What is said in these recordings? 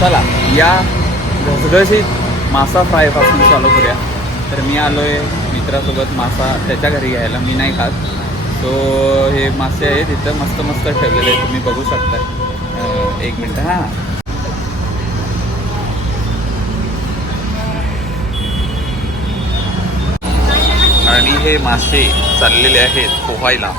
चला या घसघशीत मासा फ्रायपासून चालू करूया. तर मी आलो आहे मित्रासोबत मासा त्याच्या घरी घ्यायला, मी नाही खात. सो हे मासे आहेत इथं मस्त मस्त ठेवलेले आहेत, तुम्ही बघू शकता. एक मिनटं. हां, आणि हे मासे चाललेले आहेत पोहायला.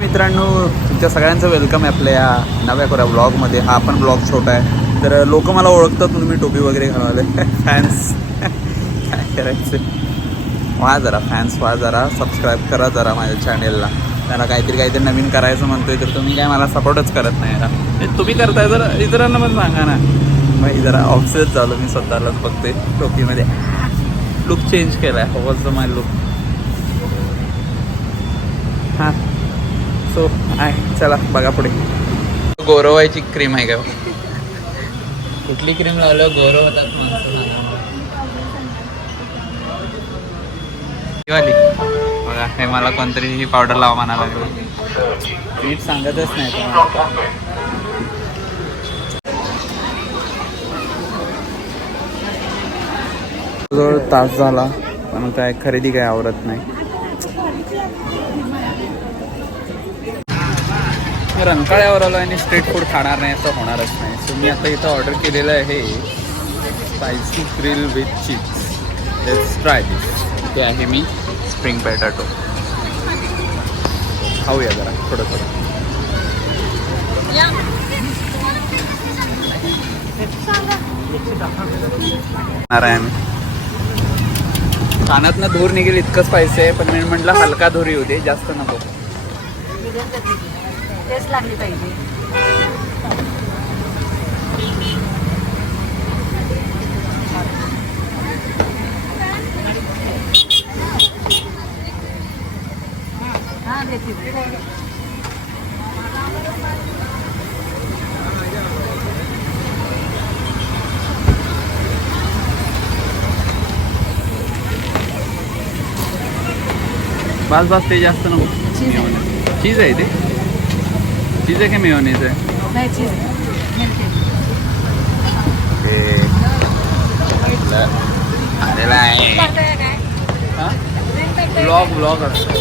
मित्रांनो, तुमच्या सगळ्यांचं वेलकम आहे आपल्या या नव्या कोऱ्या ब्लॉगमध्ये. हा पण ब्लॉग छोटा आहे, तर लोक मला ओळखतात म्हणून मी टोपी वगैरे घालवले. फॅन्स काय करायचं, व्हा जरा फॅन्स, व्हा जरा, सबस्क्राईब करा जरा माझ्या चॅनेलला. त्याला काहीतरी नवीन करायचं म्हणतोय, तर तुम्ही काय मला सपोर्टच करत नाही ना. तुम्ही करताय जर इतरांना पण सांगा ना. मग जरा ऑब्सेस झालो मी, स्वतःलाच बघते टोपीमध्ये. लुक चेंज केला आहे, वॉज द माय लुक. हां, सो आहे, चला बघा पुढे. गोरवायची क्रीम आहे का? कुठली क्रीम लावलं गोरव होतात माणसं? वाली बघा, हे मला कोणतरी ही पावडर लावा म्हणा लागलं, नीट सांगतच नाही तुम्हाला. जवळ तास झाला पण काय खरेदी काय आवरत नाही. रंकाळ्यावर आलो आणि स्ट्रीट फूड खाणार नाही असं होणारच नाही. सो मी आता इथं ऑर्डर केलेलं आहे spicy grill with chips. Let's try this. इथे आहे मी स्प्रिंग पॅटाटो. खाऊया जरा थोडं थोडं. कानातनं धूर निघेल इतकं स्पायसी आहे, पण मी म्हटलं हलका धूर येऊ दे, जास्त नको. टेस्ट लागली पाहिजे. हां, देते. बस बस, ते जास्त नको. चीज आहे ते, चीज आहे की मेयोनीज आहे? नाही, चीज आलेला आहे. ब्लॉग असतो.